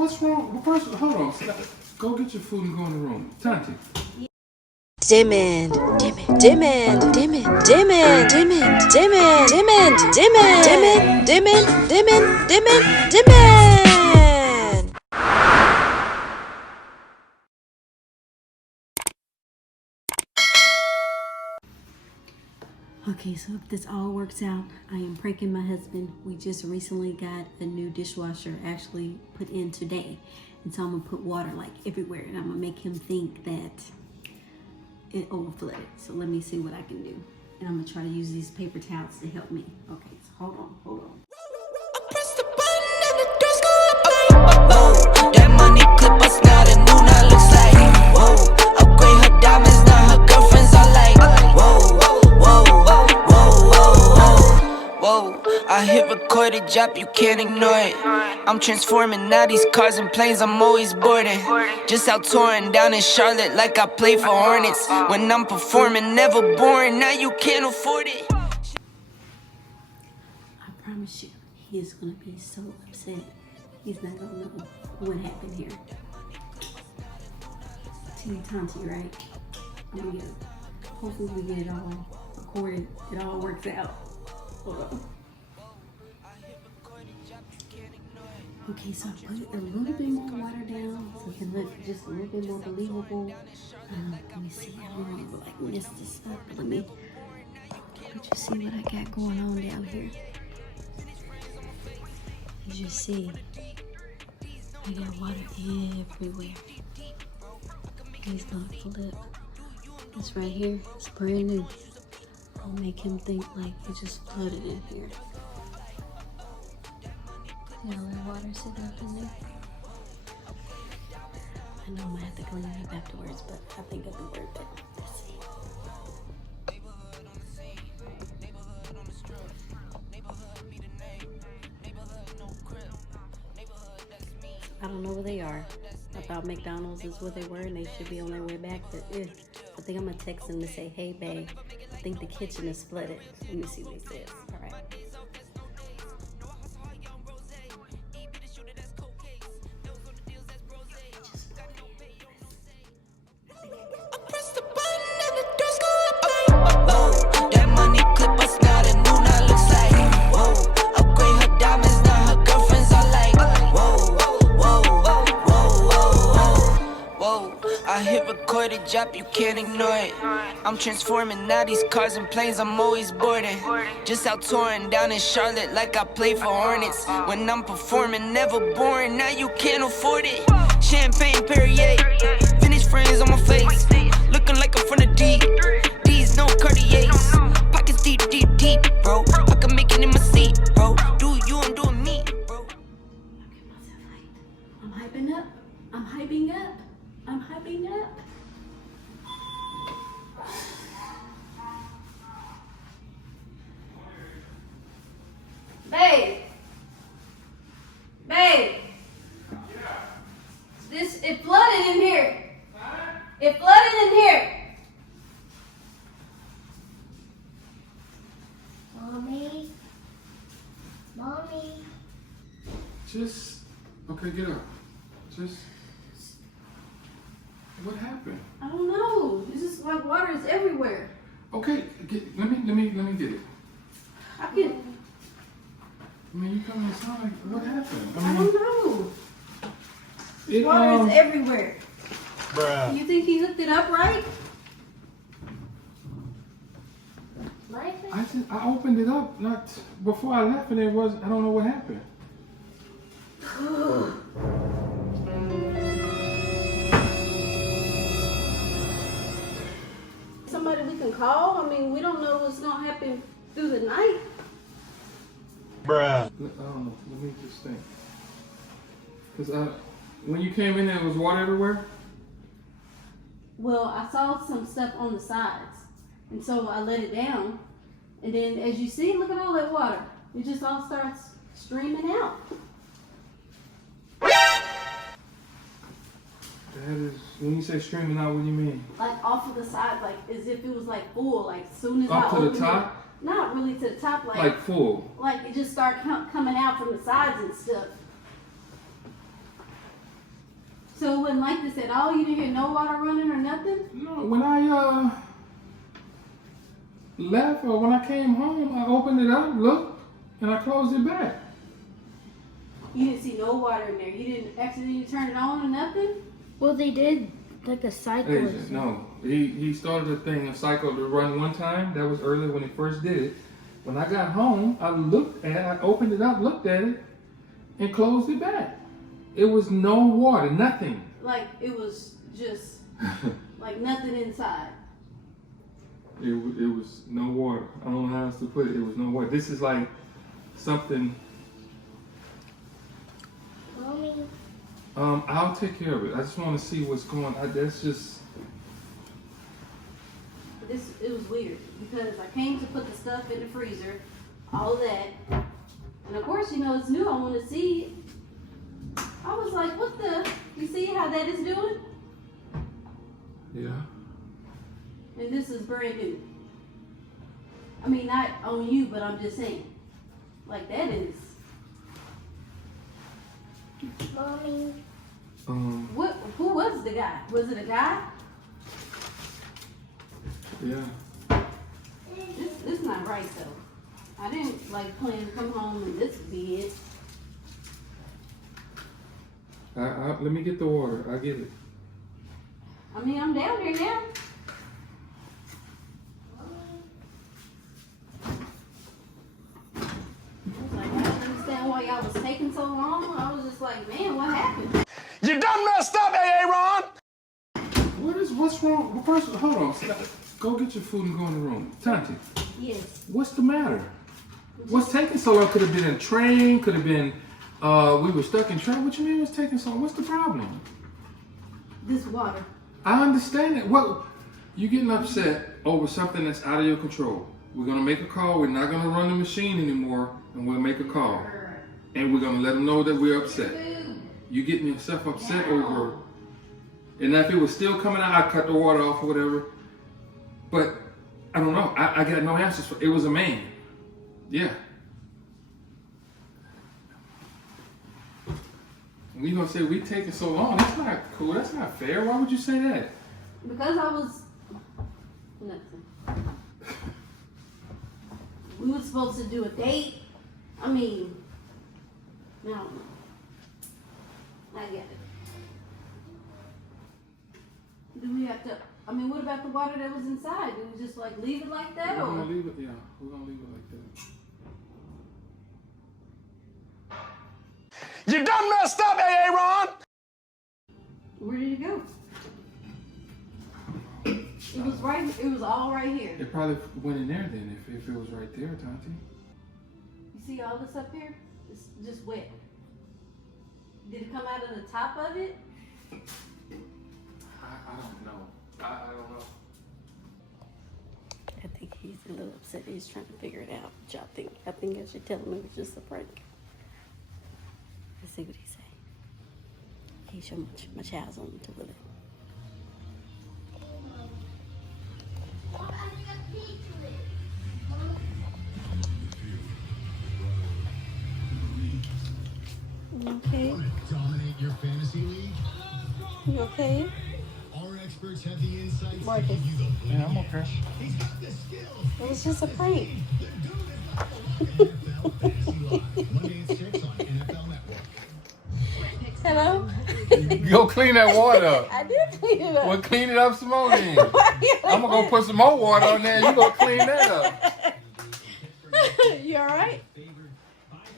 what's wrong? First, hold on. Go get your food and go in the room. Tati. Dimming, dimming, dimming, dimming, dimming, dimming, dimming, dimming, dimming, dimming, dimming, dimming, dimming. Okay, so if this all works out, I am pranking my husband. We just recently got a new dishwasher actually put in today. And so I'm gonna put water like everywhere and I'm gonna make him think that it overflooded. So let me see what I can do. And I'm gonna try to use these paper towels to help me. Okay, so hold on. I press the button and the doors go up. Whoa, that money clip us now, the new now looks like. Whoa, upgrade her diamonds, now her girlfriends are like. Whoa, whoa, whoa, whoa, whoa, whoa. I hit record a drop, you can't ignore it. I'm transforming now these cars and planes, I'm always boarding. Just out touring down in Charlotte like I play for Hornets. When I'm performing, never boring, now you can't afford it. I promise you, he is gonna be so upset. He's not gonna know what happened here. Team Tanti, right? I'm gonna get it. Hopefully we get it all recorded. It all works out. Hold on. Okay, so I put a little bit more water down so it can look just a little bit more believable. Let me see. I don't want to like miss this stuff, but let you see what I got going on down here. As you see, I got water everywhere. He's gonna flip. This right here is brand new. I'll make him think like it just flooded in here. Got a little water sitting up in there. I know I'm gonna have to clean it up afterwards, but I think it'll be worth it. Let's see. I don't know where they are. I thought McDonald's is where they were and they should be on their way back, but I think I'm gonna text them to say, hey babe, I think the kitchen is flooded. Let me see what he says. All right. I hit record a drop, you can't ignore it. I'm transforming now these cars and planes, I'm always boarding. Just out touring down in Charlotte like I play for Hornets. When I'm performing, never boring, now you can't afford it. Champagne Perrier, vintage frames on my face, looking like I'm from the deep. These no Cartiers, pockets deep, deep, deep, bro. I can make it in my seat, bro. Do you, I'm doing me, bro. I'm hyping up. I'm hyping up. I'm hyping up. Babe. Babe. It flooded in here. It flooded in here. Mommy. Mommy. Okay, get up. What happened? I don't know. It's just like water is everywhere. Okay, let me get it. I mean, you come inside. Like, what happened? I don't know. It, Water is everywhere. Bruh. You think he hooked it up right? I opened it up not before I left, and it was. I don't know what happened. Somebody we can call? I mean, we don't know what's gonna happen through the night. Bruh. I don't know. Let me just think. Because when you came in there, was water everywhere? Well, I saw some stuff on the sides, and so I let it down. And then, as you see, look at all that water. It just all starts streaming out. That is, when you say streaming out, what do you mean? Like off of the side, like as if it was like full, like soon as Up I to opened the top? it. Not really to the top, Like full. Like it just started coming out from the sides and stuff. wasn't like this at all? You didn't hear no water running or nothing? No, when I left or when I came home, I opened it up, looked, and I closed it back. You didn't see no water in there. You didn't accidentally turn it on or nothing? Well, they did like a cycle. Hey, no, he started the thing, a cycle to run one time. That was earlier when he first did it. When I got home, I opened it up, looked at it, and closed it back. It was no water, nothing. Like it was just like nothing inside. It was no water. I don't know how else to put it. It was no water. This is like something. Mommy. I'll take care of it. I just want to see what's going on. That's just. It was weird because I came to put the stuff in the freezer, all that, and of course, you know, it's new. I want to see it. I was like, what the? You see how that is doing? Yeah. And this is brand new. I mean, not on you, but I'm just saying. Like, that is. Mommy. Who was the guy? Was it a guy? Yeah. This is not right, though. I didn't, like, plan to come home and this would be it. Let me get the water. I get it. I mean, I'm down there now. I don't understand why y'all was taking so long. I was just like, man, what happened? You done messed up, Aaron! What's wrong? Well, first, hold on. Go get your food and go in the room. Tanti, Yes. what's the matter? What's taking so long? Could have been a train, could have been, we were stuck in train. What you mean it's taking so long? What's the problem? This water. I understand it. What? You getting upset over something that's out of your control. We're going to make a call. We're not going to run the machine anymore, and we'll make a call. And we're going to let them know that we're upset. You getting yourself upset over, and if it was still coming out, I'd cut the water off or whatever. But I don't know. I got no answers for it. Was a man. Yeah. And you going to say we taking so long? That's not cool. That's not fair. Why would you say that? Because I was nothing. We were supposed to do a date. I mean, no. I get it. Do we have to? I mean, what about the water that was inside? Do we just like leave it like that, We're or? gonna leave it. Yeah, we're gonna leave it like that. You done messed up, Aaron! Where did it go? It was right. It was all right here. It probably went in there then if it was right there, Tanti. You see all this up here? It's just wet. Did it come out of the top of it? I don't know. I don't know. I think he's a little upset. He's trying to figure it out. What y'all think? I think I should tell him it was just a prank. Let's see what he say. He show my child's on the toilet. You okay? Dominate your fantasy league? You okay? Our experts have the insights Marcus. to give you the Yeah, I'm okay. He's got the skills. It was just a prank. NFL Fantasy Live, Monday at 6 on NFL Network. Hello? Go clean that water up. I did clean it up. Well, clean it up some more then. I'm gonna go put some more water on there and you go clean that up. You alright?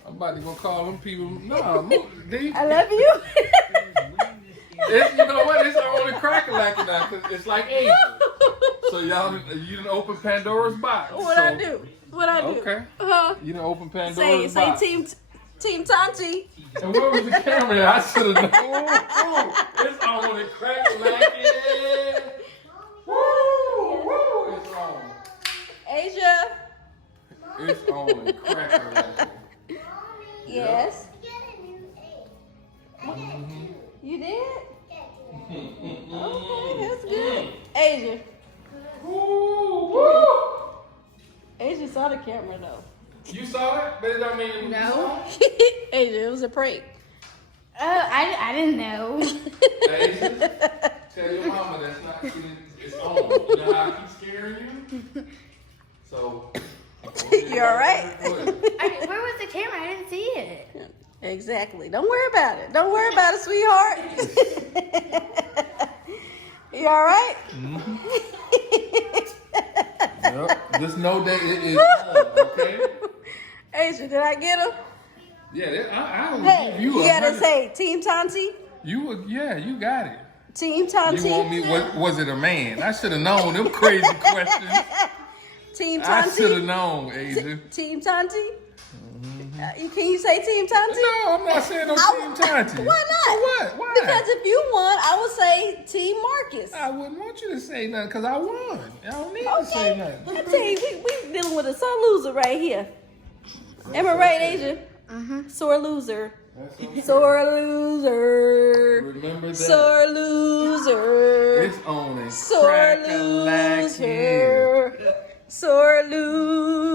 I'm about to go call them people. No, D. I love you. You know what? It's only crack-a-lacking now because it's like Asian. So y'all, you done open Pandora's box. What so, I do? What I do? Okay. You done open Pandora's box. Team Tanti. And where was the camera? I should have known. It's only crack-a-lacking. Woo! It's on. Asia. It's only crack-a-lacking. Yes. You did? Okay, that's good. Asia. Asia saw the camera though. You saw it? But it don't mean you saw it? Asia, it was a prank. I didn't know. Asia, tell your mama that's not getting it's on. You know how I keep scaring you? So. You all right? Where was the camera? I didn't see it. Exactly. Don't worry about it. Don't worry about it, sweetheart. You all right? Yep. Just know that it is on, okay? Asia, did I get him? Yeah, I will Hey, give you you gotta 100. say, Team Tonti? Yeah, you got it. Team You Tonti? want me, was it a man? I should have known them crazy questions. Team I should have Tonti? known, Asia. Team Tonti? Can you say Team Tonti? No, I'm not saying no Team Tonti. Why not? For what? Why? Because if you won, I would say Team Marcus. I wouldn't want you to say nothing because I won. I don't need to say Okay. nothing. I tell you, we dealing with a sore loser right here. Am I right, Asia? Sore loser. That's okay. Sore loser. Remember that. Sore loser. It's on and Sore crack-a-lack loser. Sore loser.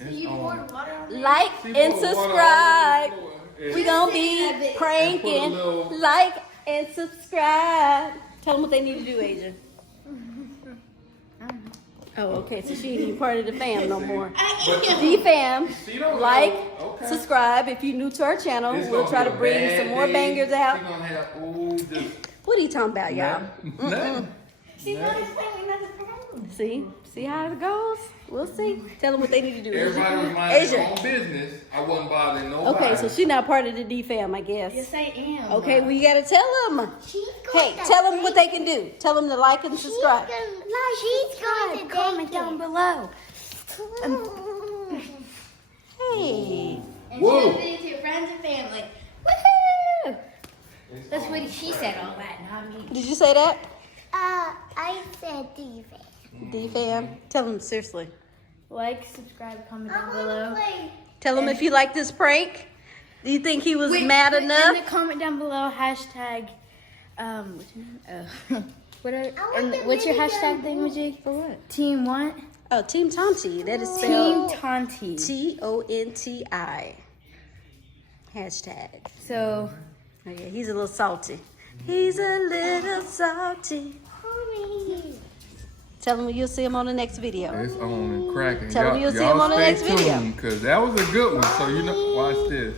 It's on. Like She and put water all subscribe. over the floor. We gonna be pranking. And put a little- Like and subscribe. Tell them what they need to do, Asia. Oh, okay. So she ain't even part of the fam no more. But The fam, she don't like, know. Okay. subscribe if you're new to our channel. It's We'll gonna try be to a bring bad some more day. bangers out. She gonna have this. What are you talking about, y'all? Nothing. See how it goes? We'll see. Tell them what they need to do. Everybody was minding their Asia. own business. I wasn't bothering nobody. Okay, so she's not part of the D fam, I guess. Yes, I am. Okay, we gotta tell them. Hey, tell them what they can do. Tell them to like and subscribe. She's going to comment down below. Hey. And Whoa. share it to your friends and family. Woohoo! That's what she said all that, not me. Did you say that? I said defense. D fam. Tell them seriously. Like, subscribe, comment down below. Tell them if you like this prank. Do you think he was mad In enough? the comment down below, hashtag, what's your name? What's your hashtag thing, Majid? For what? Team what? Oh, Team Tonti. That is Team spelled Tonti. TONTI. Hashtag. So, Oh yeah, he's a little salty. He's a little salty. Tell him you'll see him on the next video. It's on and cracking. Tell them you'll see him on the next video. Because that was a good one. So, watch this.